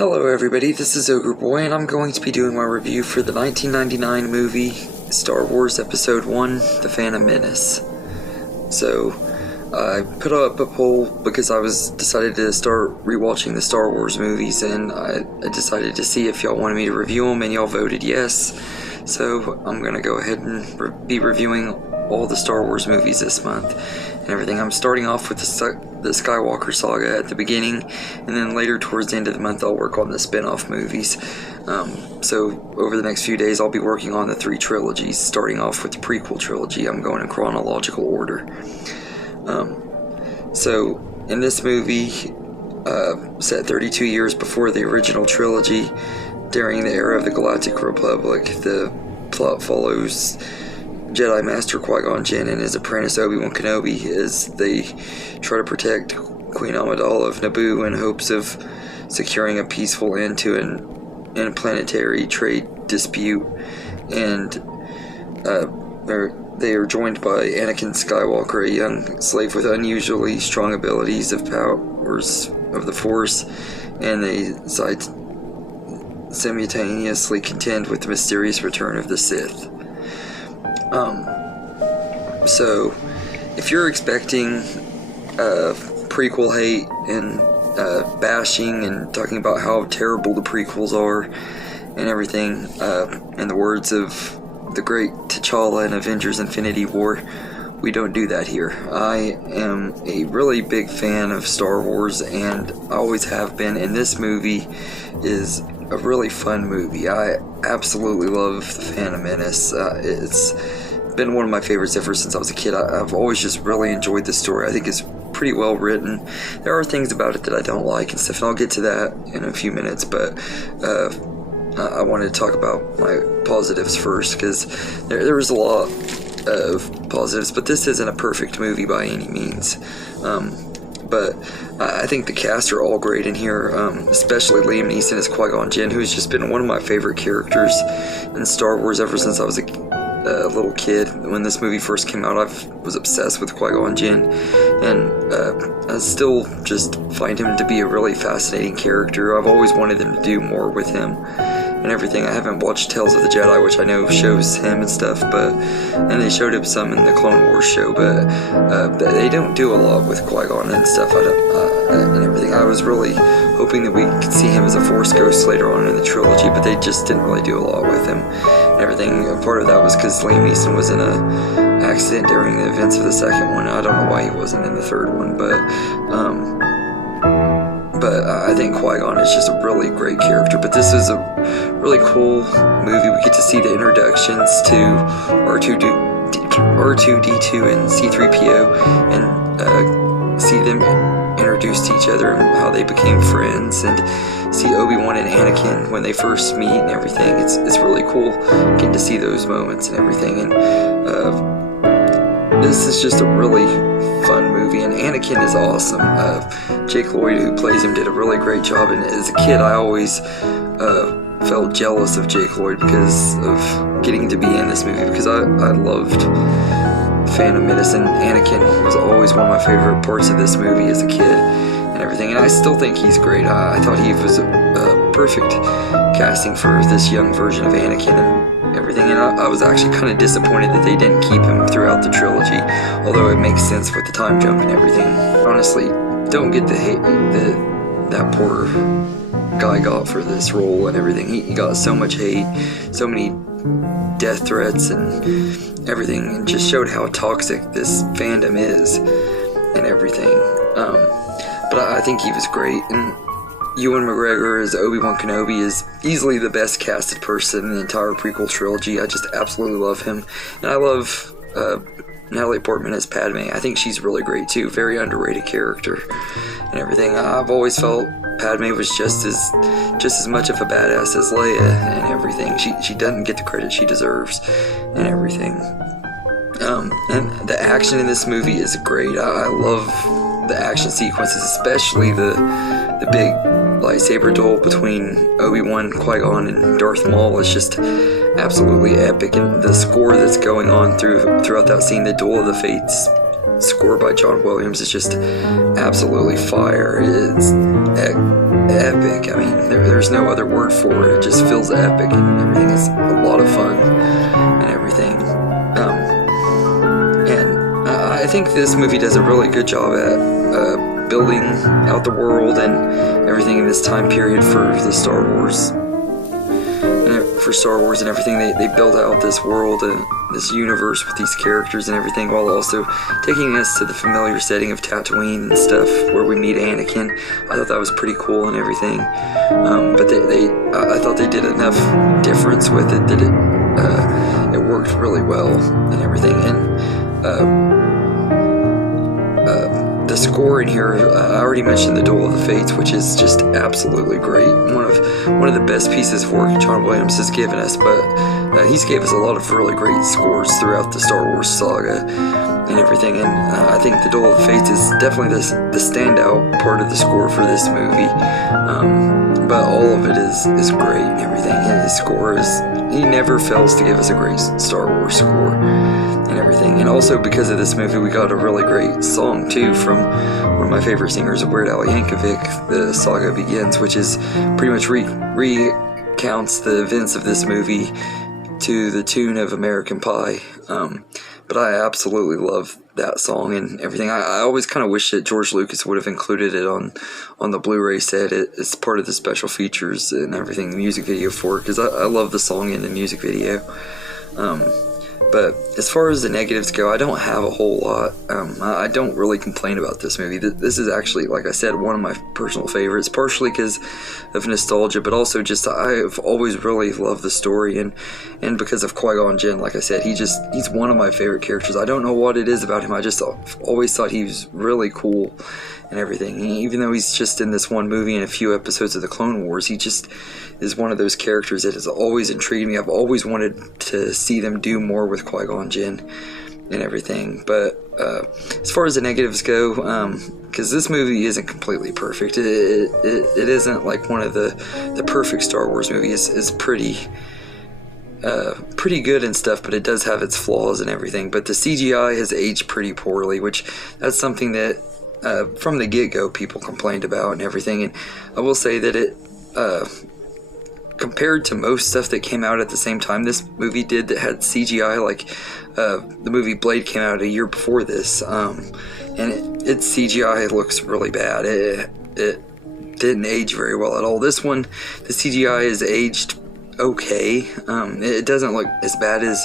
Hello everybody, this is Ogre Boy, and I'm going to be doing my review for the 1999 movie Star Wars Episode 1, The Phantom Menace. So, I put up a poll because I decided to start rewatching the Star Wars movies, and I decided to see if y'all wanted me to review them, and y'all voted yes. So, I'm going to go ahead and be reviewing all the Star Wars movies this month and everything. I'm starting off with the Skywalker saga at the beginning, and then later towards the end of the month I'll work on the spin-off movies. So over the next few days I'll be working on the 3 trilogies, starting off with the prequel trilogy. I'm going in chronological order. So in this movie, set 32 years before the original trilogy, during the era of the Galactic Republic, the plot follows Jedi Master Qui-Gon Jinn and his apprentice Obi-Wan Kenobi as they try to protect Queen Amidala of Naboo in hopes of securing a peaceful end to an interplanetary trade dispute. And they are joined by Anakin Skywalker, a young slave with unusually strong abilities of powers of the Force, and they simultaneously contend with the mysterious return of the Sith. So, if you're expecting prequel hate and bashing and talking about how terrible the prequels are and everything, in the words of the great T'Challa in Avengers Infinity War, we don't do that here. I am a really big fan of Star Wars, and I always have been, and this movie is a really fun movie. I absolutely love The Phantom Menace. It's been one of my favorites ever since I was a kid. I've always just really enjoyed the story. I think it's pretty well written. There are things about it that I don't like and stuff, and I'll get to that in a few minutes, but I wanted to talk about my positives first, because there was a lot of positives, but this isn't a perfect movie by any means. But I think the cast are all great in here, especially Liam Neeson as Qui-Gon Jinn, who's just been one of my favorite characters in Star Wars ever since I was a little kid. When this movie first came out, I was obsessed with Qui-Gon Jinn, and I still just find him to be a really fascinating character. I've always wanted them to do more with him and everything. I haven't watched Tales of the Jedi, which I know shows him and stuff, and they showed him some in the Clone Wars show, but they don't do a lot with Qui-Gon and stuff and everything. I was really hoping that we could see him as a Force ghost later on in the trilogy, but they just didn't really do a lot with him and everything. Part of that was because Liam Neeson was in an accident during the events of the second one. I don't know why he wasn't in the third one, but I think Qui-Gon is just a really great character. But this is a really cool movie. We get to see the introductions to R2-D2 and C-3PO, and see them introduced to each other and how they became friends, and see Obi-Wan and Anakin when they first meet and everything. It's really cool getting to see those moments and everything. And this is just a really fun movie, and Anakin is awesome. Jake Lloyd, who plays him, did a really great job, and as a kid I always felt jealous of Jake Lloyd because of getting to be in this movie, because I loved Phantom Menace, and Anakin was always one of my favorite parts of this movie as a kid and everything, and I still think he's great. I thought he was a perfect casting for this young version of Anakin and everything, and I was actually kind of disappointed that they didn't keep him throughout the trilogy, although it makes sense with the time jump and everything. Honestly, don't get the hate that poor guy got for this role and everything. He got so much hate, so many death threats and everything, and just showed how toxic this fandom is and everything. But I think he was great, and Ewan McGregor as Obi-Wan Kenobi is easily the best casted person in the entire prequel trilogy. I just absolutely love him, and I love Natalie Portman as Padme. I think she's really great too, very underrated character and everything. I've always felt Padme was just as much of a badass as Leia and everything. She doesn't get the credit she deserves and everything. And the action in this movie is great. I love the action sequences, especially the big lightsaber duel between Obi-Wan, Qui-Gon, and Darth Maul is just absolutely epic, and the score that's going on throughout that scene, the Duel of the Fates score by John Williams, is just absolutely fire. It's epic. I mean, There's no other word for it. It just feels epic and everything. It's a lot of fun and everything. And I think this movie does a really good job at building out the world and everything in this time period for the Star Wars. For Star Wars and everything, they build out this world and this universe with these characters and everything, while also taking us to the familiar setting of Tatooine and stuff, where we meet Anakin. I thought that was pretty cool and everything. But I thought they did enough difference with it that it worked really well and everything. And the score in here, I already mentioned the Duel of the Fates, which is just absolutely great. One of the best pieces of work John Williams has given us, but he's gave us a lot of really great scores throughout the Star Wars saga and everything. And I think the Duel of the Fates is definitely the standout part of the score for this movie. But all of it is great and everything. His score he never fails to give us a great Star Wars score and everything. And also because of this movie, we got a really great song too from one of my favorite singers, Weird Al Yankovic. The Saga Begins, which is pretty much recounts the events of this movie to the tune of American Pie. But I absolutely love that song and everything. I always kind of wish that George Lucas would have included it on the Blu-ray set. It's part of the special features and everything, the music video for it, because I love the song in the music video. But as far as the negatives go, I don't have a whole lot. I don't really complain about this movie. This is actually, like I said, one of my personal favorites, partially because of nostalgia, but also just I've always really loved the story, and because of Qui-Gon Jinn, like I said, he's one of my favorite characters. I don't know what it is about him. I just always thought he was really cool and everything. Even though he's just in this one movie and a few episodes of the Clone Wars, he just is one of those characters that has always intrigued me. I've always wanted to see them do more with Qui-Gon Jinn and everything. But as far as the negatives go, because this movie isn't completely perfect, it isn't like one of the perfect Star Wars movies. It's pretty good and stuff, but it does have its flaws and everything. But the CGI has aged pretty poorly, which that's something that from the get-go people complained about and everything. And I will say that it compared to most stuff that came out at the same time this movie did that had CGI, like the movie Blade came out a year before this, and its CGI looks really bad. It didn't age very well at all. This one, the CGI is aged okay. It doesn't look as bad as,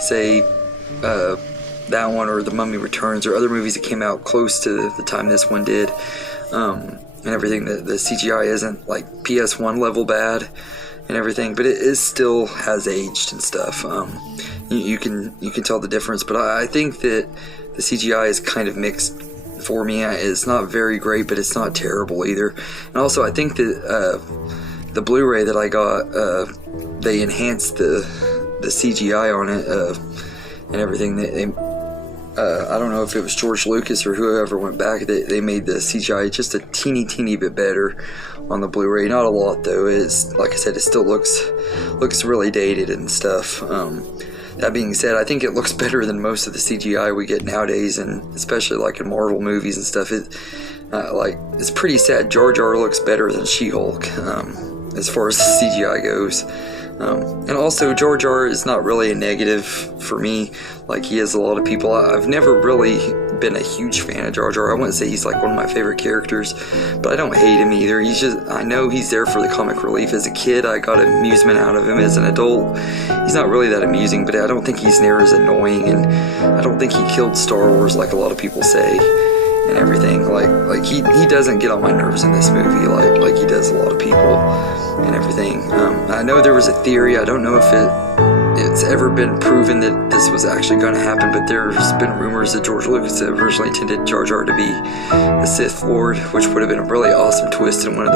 say, that one or The Mummy Returns or other movies that came out close to the time this one did, and everything. The CGI isn't like PS1 level bad and everything, but it still has aged and stuff. You can tell the difference, but I think that the CGI is kind of mixed for me. It's not very great, but it's not terrible either. And also, I think that the Blu-ray that I got, they enhanced the CGI on it and everything. I don't know if it was George Lucas or whoever went back. They made the CGI just a teeny bit better on the Blu-ray. Not a lot though. It's like I said, it still looks really dated and stuff. That being said, I think it looks better than most of the CGI we get nowadays, and especially like in Marvel movies and stuff. It's pretty sad. Jar Jar looks better than She-Hulk as far as the CGI goes. And also, Jar Jar is not really a negative for me like he is a lot of people. I've never really been a huge fan of Jar Jar. I wouldn't say he's like one of my favorite characters, but I don't hate him either. I know he's there for the comic relief. As a kid, I got amusement out of him. As an adult, he's not really that amusing, but I don't think he's near as annoying, and I don't think he killed Star Wars like a lot of people say and everything. Like he doesn't get on my nerves in this movie like he does a lot of people and everything. I know there was a theory, I don't know if it's ever been proven that this was actually going to happen, but there's been rumors that George Lucas originally intended Jar Jar to be a Sith Lord, which would have been a really awesome twist in one of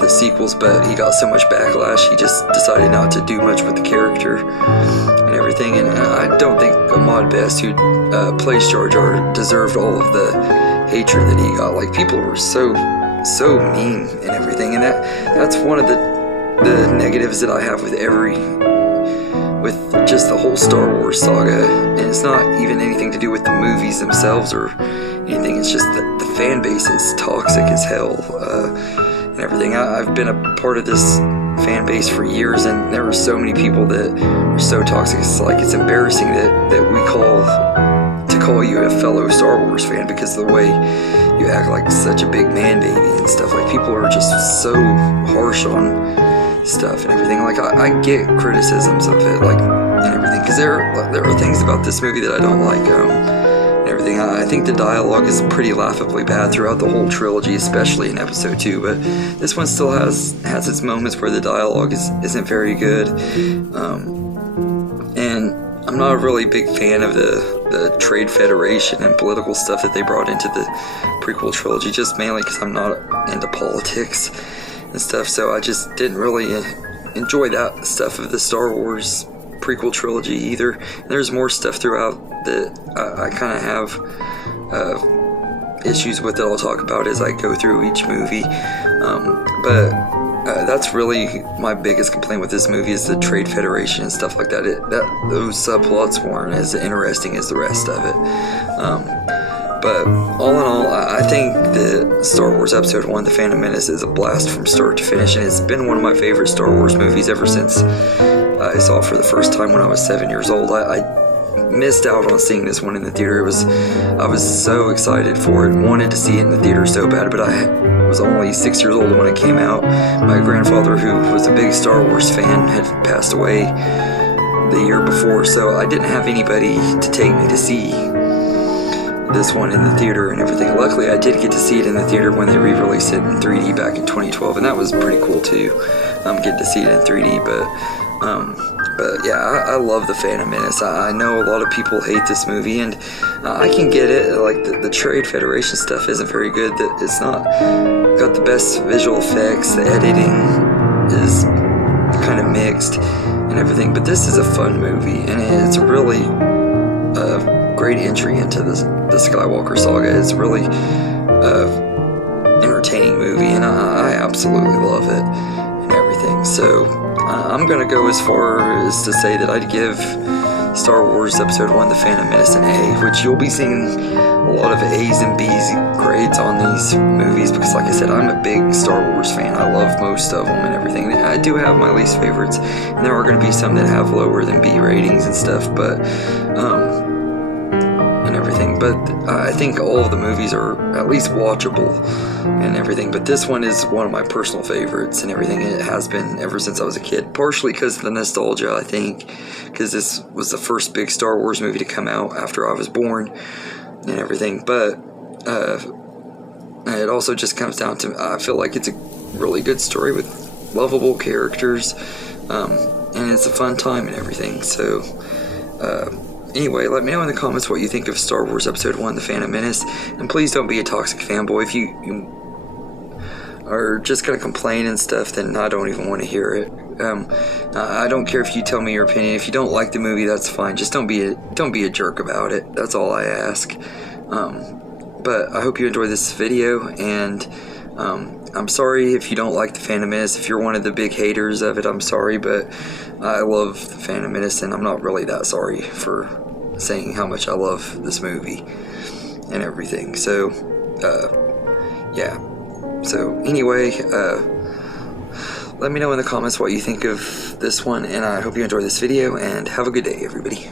the sequels, but he got so much backlash, he just decided not to do much with the character and everything. And I don't think Ahmad Best, who plays Jar Jar, deserved all of the hatred that he got. Like, people were so mean and everything, and that's one of the negatives that I have with just the whole Star Wars saga. And it's not even anything to do with the movies themselves or anything. It's just that the fan base is toxic as hell and and everything. I've been a part of this fan base for years, and there were so many people that are so toxic. It's like, it's embarrassing that we call you a fellow Star Wars fan because of the way you act like such a big man baby and stuff. Like, people are just so harsh on stuff and everything. Like, I get criticisms of it, like, and everything, because there are things about this movie that I don't like, and everything. I think the dialogue is pretty laughably bad throughout the whole trilogy, especially in episode 2, but this one still has its moments where the dialogue isn't very good, and I'm not a really big fan of the Trade Federation and political stuff that they brought into the prequel trilogy, just mainly because I'm not into politics and stuff, so I just didn't really enjoy that stuff of the Star Wars prequel trilogy either. There's more stuff throughout that I kind of have issues with that I'll talk about as I go through each movie, but that's really my biggest complaint with this movie is the Trade Federation and stuff like that. Those subplots weren't as interesting as the rest of it. But all in all, I think that Star Wars Episode 1, The Phantom Menace, is a blast from start to finish, and it's been one of my favorite Star Wars movies ever since I saw it for the first time when I was 7 years old. I missed out on seeing this one in the theater. I was so excited for it, wanted to see it in the theater so bad, but I was only 6 years old when it came out. My grandfather, who was a big Star Wars fan, had passed away the year before, so I didn't have anybody to take me to see this one in the theater and everything. Luckily, I did get to see it in the theater when they re-released it in 3D back in 2012, and that was pretty cool too, getting to see it in 3D, but yeah, I love The Phantom Menace. I know a lot of people hate this movie, and I can get it. Like, the Trade Federation stuff isn't very good. It's not got the best visual effects. The editing is kind of mixed and everything, but this is a fun movie, and it's a really great entry into the Skywalker saga. It's really entertaining movie, and I absolutely love it and everything. So I'm gonna go as far as to say that I'd give Star Wars Episode 1, The Phantom Menace, an A, which you'll be seeing a lot of A's and B's grades on these movies because, like I said, I'm a big Star Wars fan. I love most of them and everything. I do have my least favorites, and there are going to be some that have lower than B ratings and stuff, but and everything, but I think all of the movies are at least watchable and everything, but this one is one of my personal favorites and everything. It has been ever since I was a kid, partially because of the nostalgia, I think, because this was the first big Star Wars movie to come out after I was born and everything, but it also just comes down to, I feel like it's a really good story with lovable characters, and it's a fun time and everything, so anyway, let me know in the comments what you think of Star Wars Episode 1, The Phantom Menace, and please don't be a toxic fanboy. If you are just going to complain and stuff, then I don't even want to hear it. I don't care if you tell me your opinion. If you don't like the movie, that's fine. Just don't be a jerk about it. That's all I ask. But I hope you enjoyed this video, and I'm sorry if you don't like The Phantom Menace. If you're one of the big haters of it, I'm sorry, but I love The Phantom Menace, and I'm not really that sorry for saying how much I love this movie and everything. So, yeah. So, anyway, let me know in the comments what you think of this one, and I hope you enjoyed this video, and have a good day, everybody.